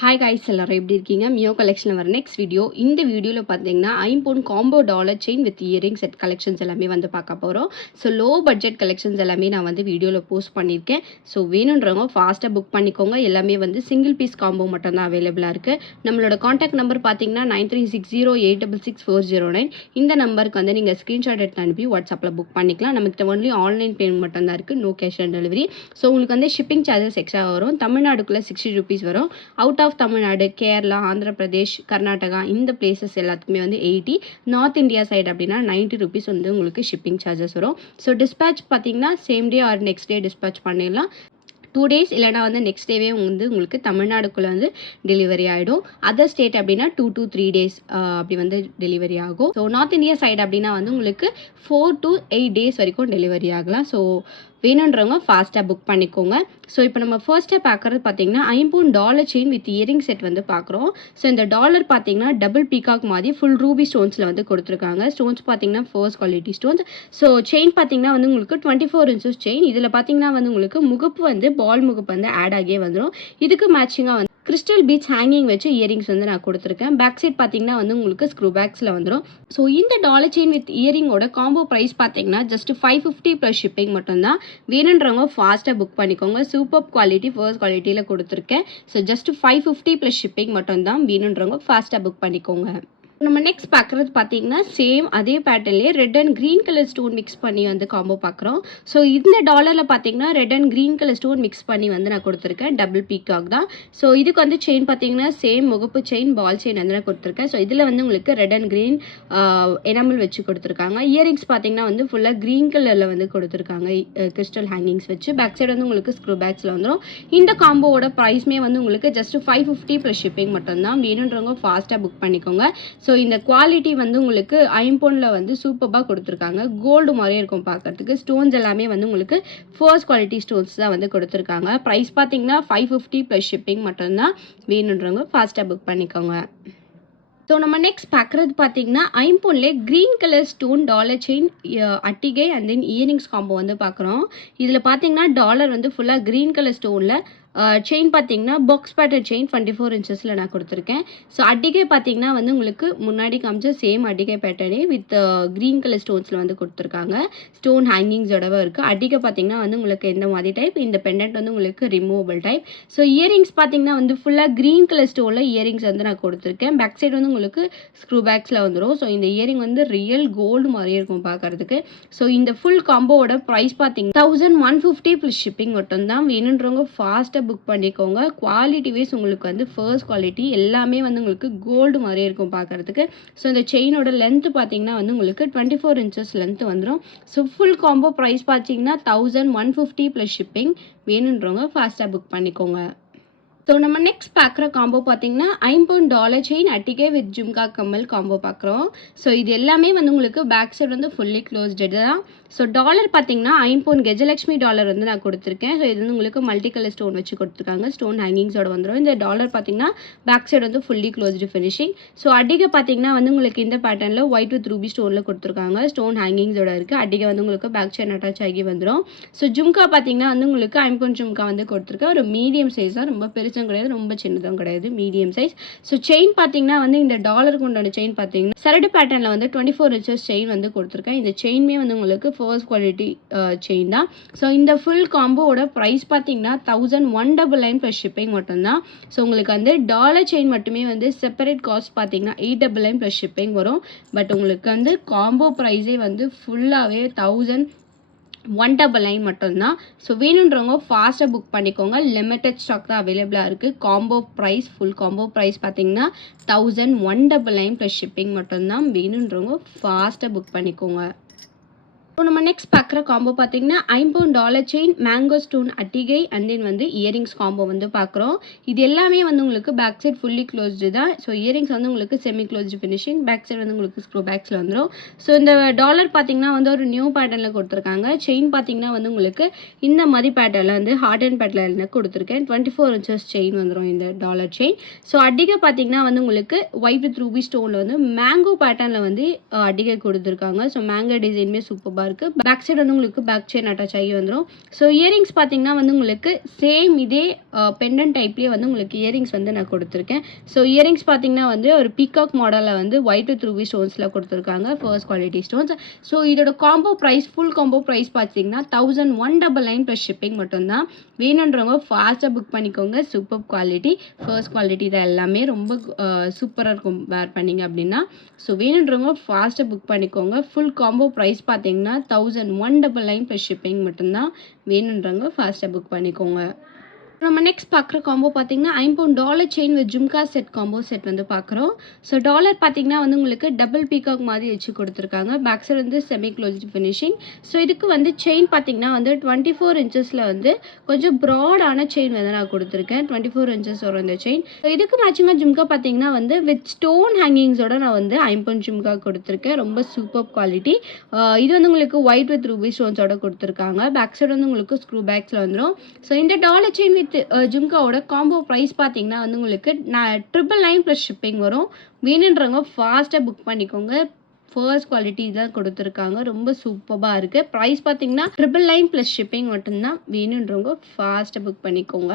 Hi guys, எல்லாரும் எப்படி இருக்கீங்க? மியோ கலெக்ஷனில் வர நெக்ஸ்ட் வீடியோ. இந்த வீடியோவில் பார்த்தீங்கன்னா ஐம்பொன் combo dollar chain with earring set collections எல்லாமே வந்து பார்க்க போகிறோம். ஸோ லோ பட்ஜெட் கலெக்ஷன்ஸ் எல்லாமே நான் வந்து வீடியோவில் போஸ்ட் பண்ணியிருக்கேன். ஸோ வேணுன்றவங்க ஃபாஸ்ட்டாக புக் பண்ணிக்கோங்க. எல்லாமே வந்து சிங்கிள் பீஸ் காம்போ மட்டும் தான் அவைலபிளாக இருக்குது. நம்மளோட காண்டாக்ட் நம்பர் பார்த்தீங்கன்னா 9360866409. இந்த நம்பருக்கு வந்து நீங்கள் ஸ்க்ரீன்ஷாட் எடுத்து அனுப்பி வாட்ஸ்அப்பில் புக் பண்ணிக்கலாம். நமக்கு ஒன்லி ஆன்லைன் பேமெண்ட் மட்டும் தான் இருக்குது, no cash on delivery. So உங்களுக்கு வந்து ஷிப்பிங் சார்ஜஸ் எக்ஸ்ட்ரா வரும். தமிழ்நாடுக்குள்ளே 60 rupees வரும். அவுட் ஆஃப் தமிழ்நாடு, கேரளா, ஆந்திர பிரதேஷ், கர்நாடகா இந்த பிளேசஸ் எல்லாத்துக்குமே வந்து 80. நார்த் இந்தியா சைடு அப்படின்னா 90 rupees வந்து உங்களுக்கு ஷிப்பிங் சார்ஜஸ் வரும். ஸோ டிஸ்பேச் பார்த்தீங்கன்னா same day or next day dispatch பண்ணிடலாம். 2 days இல்லைனா வந்து நெக்ஸ்ட் டேவே வந்து உங்களுக்கு தமிழ்நாடுக்குள்ளே வந்து டெலிவரி ஆகிடும். அதர் ஸ்டேட் அப்படின்னா 2 to 3 days அப்படி வந்து டெலிவரி ஆகும். ஸோ நார்த் இந்தியா சைடு அப்படின்னா வந்து உங்களுக்கு 4 to 8 days வரைக்கும் டெலிவரி ஆகலாம். ஸோ வேணுன்றவங்க ஃபாஸ்ட்டாக புக் பண்ணிக்கோங்க. ஸோ இப்போ நம்ம ஃபர்ஸ்ட்டாக பார்க்குறது பார்த்தீங்கன்னா ஐம்பொன் dollar chain with earring set வந்து பார்க்குறோம். ஸோ இந்த டாலர் பார்த்தீங்கன்னா டபுள் பீகாக் மாதிரி ஃபுல் ரூபி ஸ்டோன்ஸில் வந்து கொடுத்துருக்காங்க. ஸ்டோன்ஸ் பார்த்தீங்கன்னா first quality stones. So chain பார்த்தீங்கன்னா வந்து உங்களுக்கு 24 inches செயின். இதில் பார்த்தீங்கன்னா வந்து உங்களுக்கு முகப்பு வந்து பால் முகப்பு வந்து ஆட் ஆகியே வந்துடும். இதுக்கு மேட்சிங்காக வந்து கிறிஸ்டல் பீட்ஸ் ஹேங்கிங் வச்சு இயரிங்ஸ் வந்து நான் கொடுத்துருக்கேன். பேக் சைட் பார்த்தீங்கன்னா வந்து உங்களுக்கு ஸ்க்ரூ பேக்ஸில் வந்துடும். ஸோ இந்த டாலர் செயின் வித் இயரிங்கோட காம்போ ப்ரைஸ் பார்த்தீங்கன்னா ஜஸ்ட் 550 ப்ளஸ் ஷிப்பிங் மட்டும்தான். வேணுன்றவங்க ஃபாஸ்ட்டாக புக் பண்ணிக்கோங்க. சூப்பர் குவாலிட்டி ஃபர்ஸ்ட் குவாலிட்டியில் கொடுத்துருக்கேன். ஸோ ஜஸ்ட் 550 ப்ளஸ் ஷிப்பிங் மட்டும்தான். வேணுன்றவங்க ஃபாஸ்ட்டாக புக் பண்ணிக்கோங்க. நம்ம நெக்ஸ்ட் பார்க்குறது பார்த்தீங்கன்னா சேம் அதே பேட்டர்ன்லேயே red and green colour stone mix பண்ணி வந்து காம்போ பார்க்குறோம். ஸோ இந்த டாலரில் பார்த்தீங்கன்னா red and green colour stone mix பண்ணி வந்து நான் கொடுத்துருக்கேன். டபுள் பீகாக் தான். ஸோ இதுக்கு வந்து செயின் பார்த்தீங்கன்னா சேம் முகப்பு செயின், பால் செயின் வந்து நான் கொடுத்துருக்கேன். ஸோ இதில் வந்து உங்களுக்கு ரெட் அண்ட் க்ரீன் எனாமல் வச்சு கொடுத்துருக்காங்க. இயரிங்ஸ் பார்த்தீங்கன்னா வந்து ஃபுல்லாக க்ரீன் கலரில் வந்து கொடுத்துருக்காங்க கிறிஸ்டல் ஹேங்கிங்ஸ் வச்சு. பேக் சைடு வந்து உங்களுக்கு ஸ்க்ரூ பேக்ஸில் வந்துடும். இந்த காம்போவோட ப்ரைஸ்மே வந்து உங்களுக்கு ஜஸ்ட் 550 ப்ளஸ் ஷிப்பிங் மட்டும்தான். வேணுன்றவங்க ஃபாஸ்ட்டாக புக் பண்ணிக்கோங்க. ஸோ இந்த குவாலிட்டி வந்து உங்களுக்கு ஐம்பொனில் வந்து சூப்பராக கொடுத்துருக்காங்க. கோல்டு மாதிரியே இருக்கும் பார்க்கறதுக்கு. ஸ்டோன்ஸ் எல்லாமே வந்து உங்களுக்கு ஃபர்ஸ்ட் குவாலிட்டி ஸ்டோன்ஸ் தான் வந்து கொடுத்துருக்காங்க. ப்ரைஸ் பார்த்தீங்கன்னா 550 ப்ளஸ் ஷிப்பிங் மட்டும்தான். வேணுன்றவங்க ஃபாஸ்ட்டாக புக் பண்ணிக்கோங்க. ஸோ நம்ம நெக்ஸ்ட் பார்க்குறது பார்த்தீங்கன்னா ஐம்பொன்லே green colour stone dollar chain அட்டிகை அண்ட் தென் இயரிங்ஸ் காம்போ வந்து பார்க்குறோம். இதில் பார்த்தீங்கன்னா டாலர் வந்து ஃபுல்லாக க்ரீன் கலர் ஸ்டோனில் செயின் பார்த்தீங்கன்னா பாக்ஸ் பேட்டர் செயின் 24 inches நான் கொடுத்துருக்கேன். ஸோ அட்டிகை பார்த்தீங்கன்னா வந்து உங்களுக்கு முன்னாடி காமிச்ச சேம் அட்டிகை பேட்டர்னே வித் க்ரீன் கலர் ஸ்டோன்ஸில் வந்து கொடுத்துருக்காங்க. ஸ்டோன் ஹேங்கிங்ஸோடவே இருக்குது. அட்டிகை பார்த்தீங்கன்னா வந்து உங்களுக்கு எந்த மாதிரி டைப், இந்த பெண்டன்ட் வந்து உங்களுக்கு ரிமூவபிள் டைப். ஸோ இயரிங்ஸ் பார்த்தீங்கன்னா வந்து ஃபுல்லாக க்ரீன் கலர் ஸ்டோனில் இயரிங்ஸ் வந்து நான் கொடுத்துருக்கேன். பேக் சைடு வந்து உங்களுக்கு ஸ்க்ரூ பேக்ஸில் வந்துடும். ஸோ இந்த இயரிங் வந்து ரியல் கோல்டு மாதிரியே இருக்கும் பார்க்கறதுக்கு. ஸோ இந்த ஃபுல் காம்போவோட ப்ரைஸ் பார்த்தீங்கன்னா 1150 ப்ளஸ் ஷிப்பிங் மட்டும்தான். வேணுன்றவங்க ஃபாஸ்ட்டாக புக் பண்ணிக்கோங்க. குவாலிட்டி வைஸ் உங்களுக்கு வந்து ஃபர்ஸ்ட் குவாலிட்டி எல்லாமே வந்து உங்களுக்கு கோல்டு மாதிரியே இருக்கும் பார்க்கறதுக்கு. ஸோ இந்த செயினோட லென்த் பார்த்தீங்கன்னா வந்து உங்களுக்கு 24 inches லென்த் வந்துடும். ஸோ ஃபுல் காம்போ ப்ரைஸ் பார்த்தீங்கன்னா 1150 ப்ளஸ் ஷிப்பிங். வேணுன்றவங்க ஃபாஸ்ட்டாக புக் பண்ணிக்கோங்க. ஸோ நம்ம நெக்ஸ்ட் பார்க்குற காம்போ பார்த்தீங்கன்னா ஐம்பொன் டாலர் செயின் அட்டிகை வித் ஜும்கா கம்மல் காம்போ பார்க்குறோம். ஸோ இது எல்லாமே வந்து உங்களுக்கு பேக் சைடு வந்து ஃபுல்லி க்ளோஸ்டு தான். ஸோ டாலர் பார்த்தீங்கன்னா ஐம்பொன் கஜலட்சுமி டாலர் வந்து நான் கொடுத்துருக்கேன். ஸோ இது வந்து உங்களுக்கு மல்டி கலர் ஸ்டோன் வச்சு கொடுத்துருக்காங்க. ஸ்டோன் ஹேங்கிங்ஸோட வந்துடும். இந்த டாலர் பார்த்தீங்கன்னா பேக் சைடு வந்து ஃபுல்லி க்ளோஸ்டு ஃபினிஷிங். ஸோ அட்டிகை பார்த்தீங்கன்னா வந்து உங்களுக்கு இந்த பேட்டர்னில் ஒயிட் வித் ரூபி ஸ்டோனில் கொடுத்துருக்காங்க. ஸ்டோன் ஹேங்கிங்ஸோட இருக்குது. அட்டிகை வந்து உங்களுக்கு பேக் சைடு அட்டாச் ஆகி வந்துடும். ஸோ ஜும்கா பார்த்தீங்கன்னா வந்து உங்களுக்கு ஐம்பொன் ஜும்கா வந்து கொடுத்துருக்கேன். ஒரு மீடியம் சைஸ் தான், ரொம்ப பெருசும் கிடையாது, ரொம்ப சின்னதும் கிடையாது, மீடியம் சைஸ். ஸோ செயின் பார்த்தீங்கன்னா வந்து இந்த டாலருக்கு உண்டான செயின் பார்த்தீங்கன்னா சரடு பேட்டர்னில் வந்து 24 inches செயின் வந்து கொடுத்துருக்கேன். இந்த செயின்மே வந்து உங்களுக்கு ஃபர்ஸ்ட் குவாலிட்டி செயின் தான். ஸோ இந்த ஃபுல் காம்போவோட ப்ரைஸ் பார்த்தீங்கன்னா 1199 ப்ளஸ் ஷிப்பிங் மட்டும்தான். ஸோ உங்களுக்கு வந்து டாலர் செயின் மட்டுமே வந்து செப்பரேட் காஸ்ட் பார்த்தீங்கன்னா 899 ப்ளஸ் ஷிப்பிங் வரும். பட் உங்களுக்கு வந்து காம்போ ப்ரைஸே வந்து ஃபுல்லாகவே 1199 மட்டும்தான். ஸோ வேணுன்றவங்க ஃபாஸ்ட்டாக புக் பண்ணிக்கோங்க. லிமிட்டட் ஸ்டாக் தான் அவைலபிளாக இருக்குது. Combo price full combo price பார்த்தீங்கன்னா 1199 ப்ளஸ் ஷிப்பிங் மட்டும்தான். வேணுன்றவங்க ஃபாஸ்ட்டாக புக் பண்ணிக்கோங்க. ஸோ நம்ம நெக்ஸ்ட் பார்க்குற காம்போ பார்த்தீங்கன்னா ஐம்பொன் டாலர் செயின் மேங்கோ ஸ்டோன் அட்டிகை அண்ட் தென் வந்து இயரிங்ஸ் காம்போ வந்து பார்க்குறோம். இது எல்லாமே வந்து உங்களுக்கு பேக் சைட் ஃபுல்லி க்ளோஸ்டு தான். ஸோ இயரிங்ஸ் வந்து உங்களுக்கு semi closed finishing. Back side வந்து உங்களுக்கு ஸ்க்ரூ பேக்ஸில் வந்துடும். ஸோ இந்த டாலர் பார்த்தீங்கன்னா வந்து ஒரு நியூ பேட்டர்னில் கொடுத்துருக்காங்க. செயின் பார்த்தீங்கன்னா வந்து உங்களுக்கு இந்த மாதிரி பேட்டர்னில் வந்து ஹார்ட் அண்ட் பேட்டர்னில் கொடுத்துருக்கேன். 24 inches செயின் வந்துடும் இந்த டாலர் செயின். ஸோ அட்டிகை பார்த்தீங்கன்னா வந்து உங்களுக்கு ஒயிட் வித் ரூபி ஸ்டோனில் வந்து மேங்கோ பேட்டர்னில் வந்து அட்டிகை கொடுத்துருக்காங்க. ஸோ மேங்கோ டிசைனுமே சூப்பராக சூப்பராக இருக்குது. பேக் சைடு வந்து உங்களுக்கு பேக் செயின் அட்டாச் ஆகி வந்துடும். ஸோ இயரிங்ஸ் பார்த்தீங்கன்னா வந்து உங்களுக்கு சேம் இதே பெண்டன் டைப்லேயே வந்து உங்களுக்கு இயரிங்ஸ் வந்து நான் கொடுத்துருக்கேன். ஸோ இயரிங்ஸ் பார்த்தீங்கன்னா வந்து ஒரு பீகாக் மாடலில் வந்து ஒயிட் வித் ரூபி ஸ்டோன்ஸில் கொடுத்துருக்காங்க, ஃபர்ஸ்ட் குவாலிட்டி ஸ்டோன்ஸ். ஸோ இதோட combo price full combo price பார்த்தீங்கன்னா 1199 ப்ளஸ் ஷிப்பிங் மட்டும்தான். வேணுன்றவங்க ஃபாஸ்ட்டாக புக் பண்ணிக்கோங்க. சூப்பர் குவாலிட்டி, ஃபர்ஸ்ட் குவாலிட்டி தான் எல்லாமே ரொம்ப சூப்பராக இருக்கும் வேர் பண்ணிங்க அப்படின்னா. ஸோ வேணுன்றவங்க ஃபாஸ்ட்டாக புக் பண்ணிக்கோங்க. ஃபுல் காம்போ ப்ரைஸ் பார்த்தீங்கன்னா 1199 ப்ளஸ் ஷிப்பிங் மட்டும்தான். வேணுன்றவங்க ஃபாஸ்ட்டாக புக் பண்ணிக்கோங்க. நம்ம நெக்ஸ்ட் பார்க்குற காம்போ பார்த்தீங்கன்னா $50 chain with jhumka set combo set வந்து பார்க்குறோம். ஸோ டாலர் பார்த்தீங்கன்னா வந்து உங்களுக்கு டபுள் பீகாக் மாதிரி வச்சு கொடுத்துருக்காங்க. பேக் சைடு வந்து செமி க்ளோஸ்ட் ஃபினிஷிங். ஸோ இதுக்கு வந்து செயின் பார்த்தீங்கன்னா வந்து 24 இன்ச்சஸில் வந்து கொஞ்சம் ப்ராடான செயின் வந்து நான் கொடுத்துருக்கேன். 24 இன்ச்சஸ் வரும் இந்த செயின். ஸோ இதுக்கு மேட்சிங்காக ஜும்கா பார்த்தீங்கன்னா வந்து வித் ஸ்டோன் ஹேங்கிங்ஸோட நான் வந்து 50 ஜும்கா கொடுத்துருக்கேன். ரொம்ப சூப்பர் குவாலிட்டி. இது வந்து உங்களுக்கு ஒயிட் வித் ரூபி ஸ்டோன்ஸோட கொடுத்துருக்காங்க. பேக் சைடு வந்து உங்களுக்கு ஸ்க்ரூ பேக்ஸில் வந்துடும். ஸோ இந்த டாலர் செயின் வித் ஜும்காவோட காம்போ ப்ரைஸ் பார்த்தீங்கன்னா வந்து உங்களுக்கு 999 ப்ளஸ் ஷிப்பிங் வரும். வேணுன்றவங்க ஃபாஸ்ட்டாக புக் பண்ணிக்கோங்க. ஃபர்ஸ்ட் குவாலிட்டி தான் கொடுத்துருக்காங்க. ரொம்ப சூப்பராக இருக்குது. ப்ரைஸ் பார்த்தீங்கன்னா 999 ப்ளஸ் ஷிப்பிங் மட்டும்தான். வேணுன்றவங்க ஃபாஸ்ட்டாக புக் பண்ணிக்கோங்க.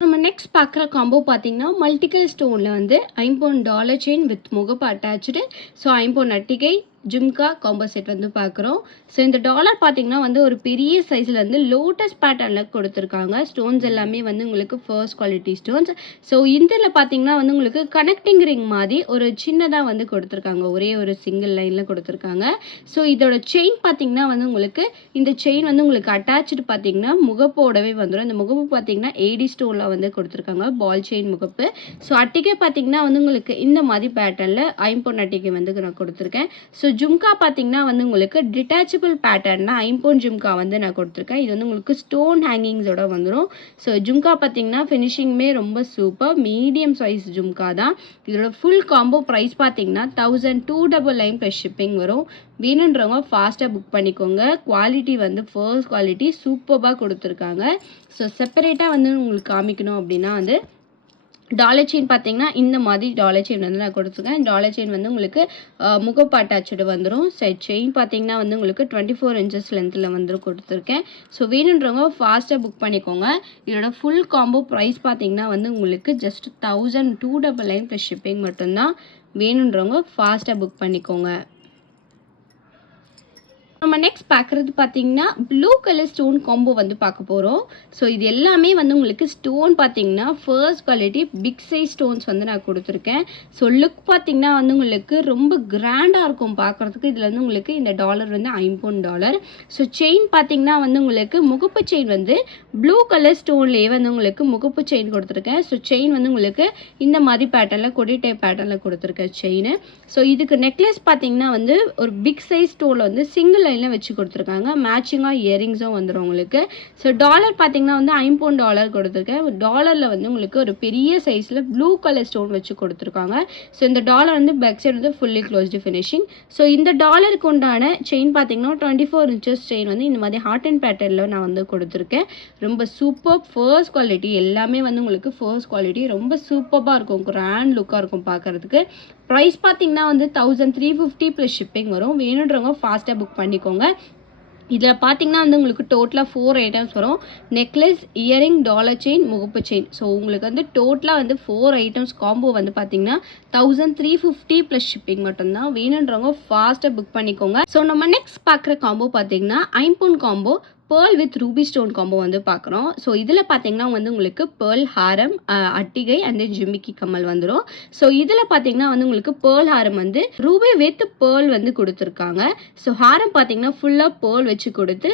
நம்ம நெக்ஸ்ட் பார்க்குற காம்போ பார்த்தீங்கன்னா மல்டிகல் ஸ்டோனில் வந்து $50 செயின் வித் முகப்பு அட்டாச்சு. ஸோ 50 அட்டிகை ஜும்கா காம்போ செட் வந்து பார்க்குறோம். ஸோ இந்த டாலர் பார்த்தீங்கன்னா வந்து ஒரு பெரிய சைஸில் வந்து லோட்டஸ் பேட்டர்னில் கொடுத்துருக்காங்க. ஸ்டோன்ஸ் எல்லாமே வந்து உங்களுக்கு ஃபர்ஸ்ட் குவாலிட்டி ஸ்டோன்ஸ். ஸோ இதில் பார்த்தீங்கன்னா வந்து உங்களுக்கு கனெக்டிங் ரிங் மாதிரி ஒரு சின்னதாக வந்து கொடுத்துருக்காங்க. ஒரே ஒரு சிங்கிள் லைனில் கொடுத்துருக்காங்க. ஸோ இதோட செயின் பார்த்தீங்கன்னா வந்து உங்களுக்கு இந்த செயின் வந்து உங்களுக்கு அட்டாச்சு பார்த்தீங்கன்னா முகப்போடவே வந்துடும். இந்த முகப்பு பார்த்தீங்கன்னா ஏடி ஸ்டோனில் வந்து கொடுத்துருக்காங்க, பால் செயின் முகப்பு. ஸோ அட்டிகை பார்த்தீங்கன்னா வந்து உங்களுக்கு இந்த மாதிரி பேட்டர்னில் 50 அட்டிகை வந்து நான் கொடுத்துருக்கேன். ஸோ ஜும்கா பார்த்தீங்கன்னா வந்து உங்களுக்கு டிட்டாச்சபிள் பேட்டர்னா 50 ஜும்கா வந்து நான் கொடுத்துருக்கேன். இது வந்து உங்களுக்கு ஸ்டோன் ஹேங்கிங்ஸோட வந்துடும். ஸோ ஜும்கா பார்த்தீங்கன்னா ஃபினிஷிங்குமே ரொம்ப சூப்பர். மீடியம் சைஸ் ஜும்கா தான். இதோட ஃபுல் காம்போ ப்ரைஸ் பார்த்தீங்கன்னா 1299 ப்ளஸ் ஷிப்பிங் வரும். வேணுன்றவங்க ஃபாஸ்ட்டாக புக் பண்ணிக்கோங்க. குவாலிட்டி வந்து ஃபர்ஸ்ட் குவாலிட்டி சூப்பராக கொடுத்துருக்காங்க. ஸோ செப்பரேட்டாக வந்து உங்களுக்கு காமிக்கணும் அப்படின்னா வந்து டாலர் செயின் பார்த்தீங்கன்னா இந்த மாதிரி டாலர் செயின் வந்து நான் கொடுத்துருக்கேன். டாலர் செயின் வந்து உங்களுக்கு முகப்பு அட்டாச்சு வந்துடும். செட் செயின் பார்த்தீங்கன்னா வந்து உங்களுக்கு 24 இன்ச்சஸ் லென்த்தில் வந்து கொடுத்துருக்கேன். ஸோ வேணுன்றவங்க ஃபாஸ்ட்டாக புக் பண்ணிக்கோங்க. இதோட ஃபுல் காம்போ ப்ரைஸ் பார்த்தீங்கன்னா வந்து உங்களுக்கு ஜஸ்ட் 1299 ப்ளஸ் ஷிப்பிங் மட்டும்தான். வேணுன்றவங்க ஃபாஸ்ட்டாக புக் பண்ணிக்கோங்க. நம்ம நெக்ஸ்ட் பார்க்குறது பார்த்தீங்கன்னா ப்ளூ கலர் ஸ்டோன் காம்போ வந்து பார்க்க போகிறோம். ஸோ இது எல்லாமே வந்து உங்களுக்கு ஸ்டோன் பார்த்தீங்கன்னா first quality big size stones வந்து நான் கொடுத்துருக்கேன். ஸோ லுக் பார்த்தீங்கன்னா வந்து உங்களுக்கு ரொம்ப கிராண்டாக இருக்கும் பார்க்குறதுக்கு. இதில் வந்து உங்களுக்கு இந்த டாலர் வந்து $50. ஸோ செயின் பார்த்தீங்கன்னா வந்து உங்களுக்கு முகப்பு செயின் வந்து ப்ளூ கலர் ஸ்டோன்லேயே வந்து உங்களுக்கு முகப்பு செயின் கொடுத்துருக்கேன். ஸோ செயின் வந்து உங்களுக்கு இந்த மாதிரி பேட்டர்னில் கொடி டைப் பேட்டர்னில் கொடுத்துருக்கேன் செயின். ஸோ இதுக்கு நெக்லஸ் பார்த்தீங்கன்னா வந்து ஒரு பிக் சைஸ் ஸ்டோனில் வந்து சிங்கிள் லைனில் வச்சு கொடுத்துருக்காங்க. மேட்சிங்காக இயரிங்ஸும் வந்துடும் உங்களுக்கு. ஸோ டாலர் பார்த்தீங்கன்னா வந்து $50 கொடுத்துருக்கேன். டாலரில் வந்து உங்களுக்கு ஒரு பெரிய சைஸில் ப்ளூ கலர் ஸ்டோன் வச்சு கொடுத்துருக்காங்க. ஸோ இந்த டாலர் வந்து பேக் சைடு வந்து ஃபுல்லி க்ளோஸ்டு ஃபினிஷிங். ஸோ இந்த டாலருக்கு உண்டான செயின் பார்த்தீங்கன்னா 24 இன்ச்சஸ் செயின் வந்து இந்த மாதிரி ஹார்ட் அண்ட் பேட்டர்னில் நான் வந்து கொடுத்துருக்கேன். ரொம்ப சூப்பர் ஃபர்ஸ்ட் குவாலிட்டி. எல்லாமே வந்து உங்களுக்கு ஃபர்ஸ்ட் குவாலிட்டி ரொம்ப சூப்பராக இருக்கும். கிராண்ட் லுக்காக இருக்கும் பார்க்குறதுக்கு. ப்ரைஸ் பார்த்தீங்கன்னா வந்து 1350 ப்ளஸ் ஷிப்பிங் வரும். வேணுன்றவங்க ஃபாஸ்ட்டாக புக் பண்ணிக்கோங்க. இதில் பார்த்தீங்கன்னா வந்து உங்களுக்கு டோட்டலாக 4 ஐட்டம்ஸ் வரும். நெக்லஸ், இயரிங், டாலர் செயின், முகப்பு செயின். ஸோ உங்களுக்கு வந்து டோட்டலாக வந்து 4 ஐட்டம்ஸ் காம்போ வந்து பார்த்தீங்கன்னா 1350 ப்ளஸ் ஷிப்பிங் மட்டும்தான். வேணுன்றவங்க ஃபாஸ்ட்டாக புக் பண்ணிக்கோங்க. ஸோ நம்ம நெக்ஸ்ட் பார்க்குற காம்போ பார்த்தீங்கன்னா 50 combo pearl with Ruby stone combo வந்து பார்க்குறோம். ஸோ இதில் பார்த்தீங்கன்னா வந்து உங்களுக்கு pearl Haram, அட்டிகை and Jimikki Kammal வந்துடும். ஸோ இதில் பார்த்தீங்கன்னா வந்து உங்களுக்கு பேர்ல் ஹாரம் வந்து ரூபி வித் பேர்ல் வந்து கொடுத்துருக்காங்க. ஸோ ஹாரம் பார்த்தீங்கன்னா ஃபுல்லாக பேர்ல் வச்சு கொடுத்து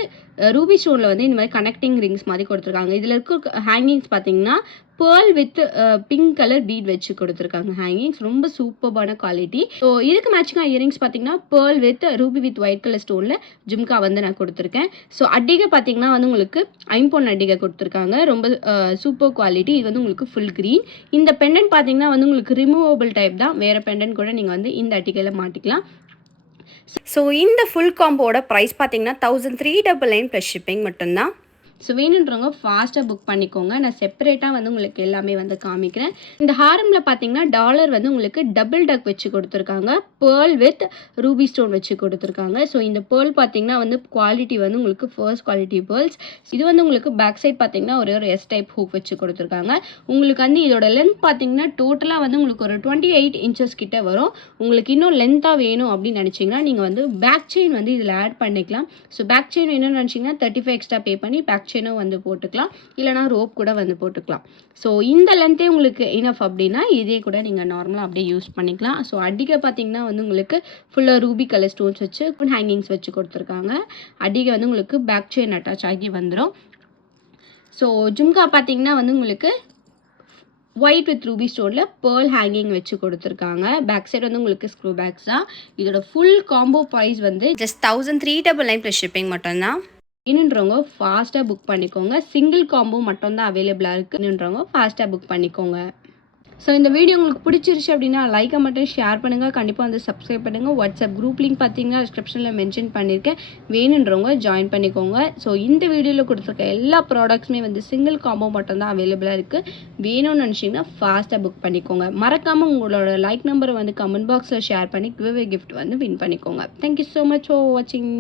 ரூபி ஸ்டோனில் வந்து இந்த மாதிரி கனெக்டிங் ரிங்ஸ் மாதிரி கொடுத்துருக்காங்க. இதில் இருக்க ஹேங்கிங்ஸ் பார்த்தீங்கன்னா pearl with pink colour beat வச்சு கொடுத்துருக்காங்க. ஹேங்கிங்ஸ் ரொம்ப சூப்பரான குவாலிட்டி. ஸோ இதுக்கு மேட்சிங்காக இயரிங்ஸ் பார்த்தீங்கன்னா pearl with ruby with white colour ஸ்டோனில் ஜும்கா வந்து நான் கொடுத்துருக்கேன். ஸோ அட்டிகை பார்த்தீங்கன்னா வந்து உங்களுக்கு 50 அட்டிகை கொடுத்துருக்காங்க. ரொம்ப சூப்பர் குவாலிட்டி. இது வந்து உங்களுக்கு ஃபுல் க்ரீன். இந்த பெண்டன்ட் பார்த்தீங்கன்னா வந்து உங்களுக்கு ரிமூவபிள் டைப் தான். வேறு பெண்டன்ட் கூட நீங்கள் வந்து இந்த அட்டிகையில் மாட்டிக்கலாம். ஸோ இந்த ஃபுல் காம்போட ப்ரைஸ் பார்த்தீங்கன்னா 1399 ப்ளஸ் ஷிப்பிங் மட்டும்தான். ஸோ வேணுன்றவங்க ஃபாஸ்ட்டாக புக் பண்ணிக்கோங்க. நான் செப்பரேட்டாக வந்து உங்களுக்கு எல்லாமே வந்து காமிக்கிறேன். இந்த ஹாரமில் பார்த்தீங்கன்னா டாலர் வந்து உங்களுக்கு டபுள் டக் வச்சு கொடுத்துருக்காங்க. பேர்ல் வித் ரூபி ஸ்டோன் வச்சு கொடுத்துருக்காங்க. ஸோ இந்த பேர்ல் பார்த்தீங்கன்னா வந்து குவாலிட்டி வந்து உங்களுக்கு ஃபர்ஸ்ட் குவாலிட்டி பேர்ல்ஸ். இது வந்து உங்களுக்கு பேக் சைட் பார்த்தீங்கன்னா ஒரு எஸ் டைப் ஹூக் வச்சு கொடுத்துருக்காங்க. உங்களுக்கு வந்து இதோட லென்த் பார்த்தீங்கன்னா டோட்டலாக வந்து உங்களுக்கு ஒரு 28 இன்ச்சஸ் கிட்ட வரும். உங்களுக்கு இன்னும் லென்த்தாக வேணும் அப்படின்னு நினச்சிங்கன்னா நீங்கள் வந்து பேக் செயின் வந்து இதில் ஆட் பண்ணிக்கலாம். ஸோ பேக் செயின் வேணும்னு நினச்சிங்கன்னா 35 எக்ஸ்ட்ரா பே பண்ணி பேக் செயினும் வந்து போட்டுக்கலாம். இல்லைனா ரோப் கூட வந்து போட்டுக்கலாம். ஸோ இந்த லென்த்தே உங்களுக்கு இனஃப் அப்படின்னா இதே கூட நீங்கள் நார்மலாக அப்படியே யூஸ் பண்ணிக்கலாம். ஸோ அடிக்க பார்த்தீங்கன்னா வந்து உங்களுக்கு ஃபுல்லாக ரூபி கலர் ஸ்டோன்ஸ் வச்சு ஹேங்கிங்ஸ் வச்சு கொடுத்துருக்காங்க. அடிக்க வந்து உங்களுக்கு பேக் செயின் அட்டாச் ஆகி வந்துடும். ஸோ ஜும்கா பார்த்தீங்கன்னா வந்து உங்களுக்கு ஒயிட் வித் ரூபி ஸ்டோனில் பேர்ல் ஹேங்கிங் வச்சு கொடுத்துருக்காங்க. பேக் சைடு வந்து உங்களுக்கு ஸ்க்ரூ பேக்ஸ் தான். இதோட ஃபுல் காம்போ ப்ரைஸ் வந்து ஜஸ்ட் 1399 ப்ளஸ் ஷிப்பிங் மட்டும்தான். வேணுன்றவங்க ஃபாஸ்ட்டாக புக் பண்ணிக்கோங்க. சிங்கிள் காம்போ மட்டும்தான் அவைலபிளாக இருக்குன்றவங்க ஃபாஸ்ட்டாக புக் பண்ணிக்கோங்க. ஸோ இந்த வீடியோ உங்களுக்கு பிடிச்சிருச்சு அப்படின்னா லைக்கை மட்டும் ஷேர் பண்ணுங்கள். கண்டிப்பாக வந்து சப்ஸ்கிரைப் பண்ணுங்கள். வாட்ஸ்அப் குரூப் லிங்க் பார்த்தீங்கன்னா டிஸ்கிரிப்ஷனில் மென்ஷன் பண்ணியிருக்கேன். வேணுன்றவங்க ஜாயின் பண்ணிக்கோங்க. ஸோ இந்த வீடியோவில் கொடுத்துருக்க எல்லா ப்ராடக்ட்ஸுமே வந்து சிங்கிள் காம்போ மட்டும்தான் அவைலபிளாக இருக்குது. வேணும்னு நினச்சிங்கன்னா ஃபாஸ்ட்டாக புக் பண்ணிக்கோங்க. மறக்காமல் உங்களோட லைக் நம்பரை வந்து கமெண்ட் பாக்ஸில் ஷேர் பண்ணி கிவ்அவே கிஃப்ட் வந்து வின் பண்ணிக்கோங்க. தேங்க்யூ ஸோ மச் ஃபார் வாட்சிங்.